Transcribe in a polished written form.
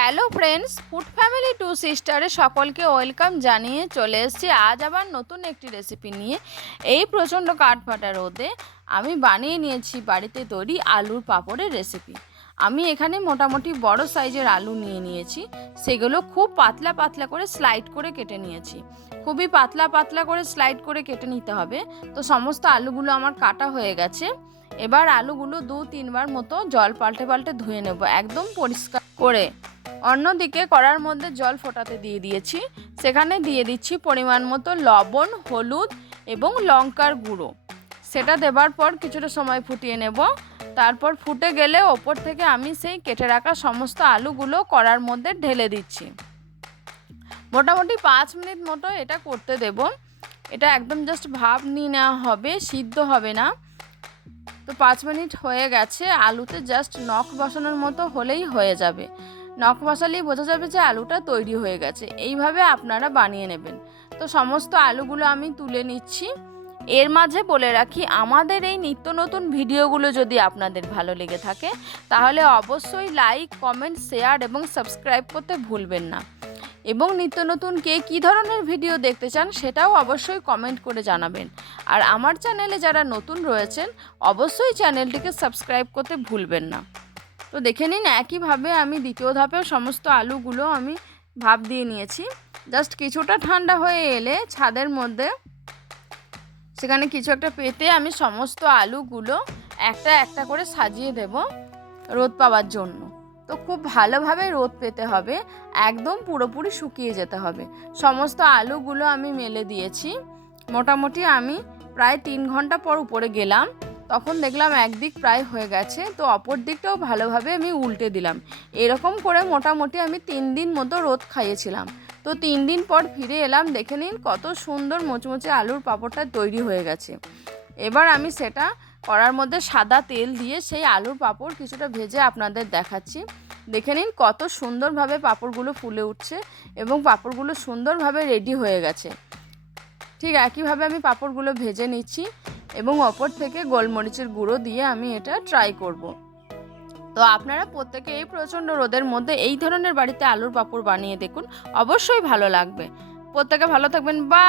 Hello friends, food family two সিস্টারে সকলকে welcome জানিয়ে চলে এসেছি আজ আবার নতুন একটি রেসিপি নিয়ে। এই প্রচণ্ড কাঠফাটা রোদে আমি বানিয়ে নিয়েছি বাড়িতে তৈরি আলুর পাঁপড়ের রেসিপি। আমি এখানে মোটামুটি বড় সাইজের আলু নিয়ে নিয়েছি, সেগুলো খুব পাতলা পাতলা করে স্লাইড করে কেটে নিয়েছি। খুবই পাতলা পাতলা করে স্লাইড করে কেটে নিতে হবে। তো সমস্ত আলুগুলো আমার কাটা হয়ে গেছে। এবার আলুগুলো 2-3 বার মতো জল পাল্টে পাল্টে ধুয়ে নেব একদম পরিষ্কার করে। অন্যদিকে কড়ার মধ্যে জল ফোটাতে দিয়ে দিয়েছি, সেখানে দিয়ে দিচ্ছি পরিমাণ মতো লবণ, হলুদ এবং লঙ্কার গুঁড়ো। সেটা দেবার পর কিছুটা সময় ফুটিয়ে নেব। তারপর ফুটে গেলে ওপর থেকে আমি সেই কেটে রাখা সমস্ত আলুগুলো কড়ার মধ্যে ঢেলে দিচ্ছি। মোটামুটি 5 মিনিট মতো এটা করতে দেব। এটা একদম জাস্ট ভাপ নিয়ে নেওয়া হবে, সিদ্ধ হবে না। তো 5 মিনিট হয়ে গেছে, আলুতে জাস্ট নখ বসানোর মতো হলেই হয়ে যাবে। নখ বসালেই বোঝা যাবে যে আলুটা তৈরি হয়ে গেছে। এইভাবে আপনারা বানিয়ে নেবেন। তো সমস্ত আলুগুলো আমি তুলে নিচ্ছি। এর মাঝে বলে রাখি, আমাদের এই নিত্য নতুন ভিডিওগুলো যদি আপনাদের ভালো লেগে থাকে তাহলে অবশ্যই লাইক, কমেন্ট, শেয়ার এবং সাবস্ক্রাইব করতে ভুলবেন না। এবং নিত্য নতুন কে কী ধরনের ভিডিও দেখতে চান সেটাও অবশ্যই কমেন্ট করে জানাবেন। আর আমার চ্যানেলে যারা নতুন রয়েছেন অবশ্যই চ্যানেলটিকে সাবস্ক্রাইব করতে ভুলবেন না। তো দেখে নিন, একইভাবে আমি দ্বিতীয় ধাপেও সমস্ত আলুগুলো আমি ভাপ দিয়ে নিয়েছি। জাস্ট কিছুটা ঠান্ডা হয়ে এলে ছাদের মধ্যে সেখানে কিছু একটা পেতে আমি সমস্ত আলুগুলো একটা একটা করে সাজিয়ে দেব রোদ পাওয়ার জন্য। তো খুব ভালোভাবে রোদ পেতে হবে, একদম পুরোপুরি শুকিয়ে যেতে হবে। সমস্ত আলুগুলো আমি মেলে দিয়েছি। মোটামুটি আমি প্রায় 3 ঘন্টা পর উপরে গেলাম, তখন দেখলাম একদিক প্রায় হয়ে গেছে। তো অপর দিকটাও ভালোভাবে আমি উল্টে দিলাম। এরকম করে মোটামুটি আমি 3 দিন মতো রোদ খাইয়েছিলাম। তো 3 দিন পর ফিরে এলাম, দেখে নিন কত সুন্দর মুচমুচে আলুর পাঁপড়টা তৈরি হয়ে গেছে। এবার আমি সেটা কড়ার মধ্যে সাদা তেল দিয়ে সেই আলুর পাঁপড় কিছুটা ভেজে আপনাদের দেখাচ্ছি। দেখে নিন কত সুন্দরভাবে পাঁপড়গুলো ফুলে উঠছে এবং পাঁপড়গুলো সুন্দরভাবে রেডি হয়ে গেছে। ঠিক একইভাবে আমি পাঁপড়গুলো ভেজে নিচ্ছি এবং অপর থেকে গোলমরিচের গুঁড়ো দিয়ে আমি এটা ট্রাই করব। তো আপনারা প্রত্যেকে এই প্রচণ্ড রোদের মধ্যে এই ধরনের বাড়িতে আলুর পাঁপড় বানিয়ে দেখুন, অবশ্যই ভালো লাগবে। প্রত্যেকে ভালো থাকবেন। বা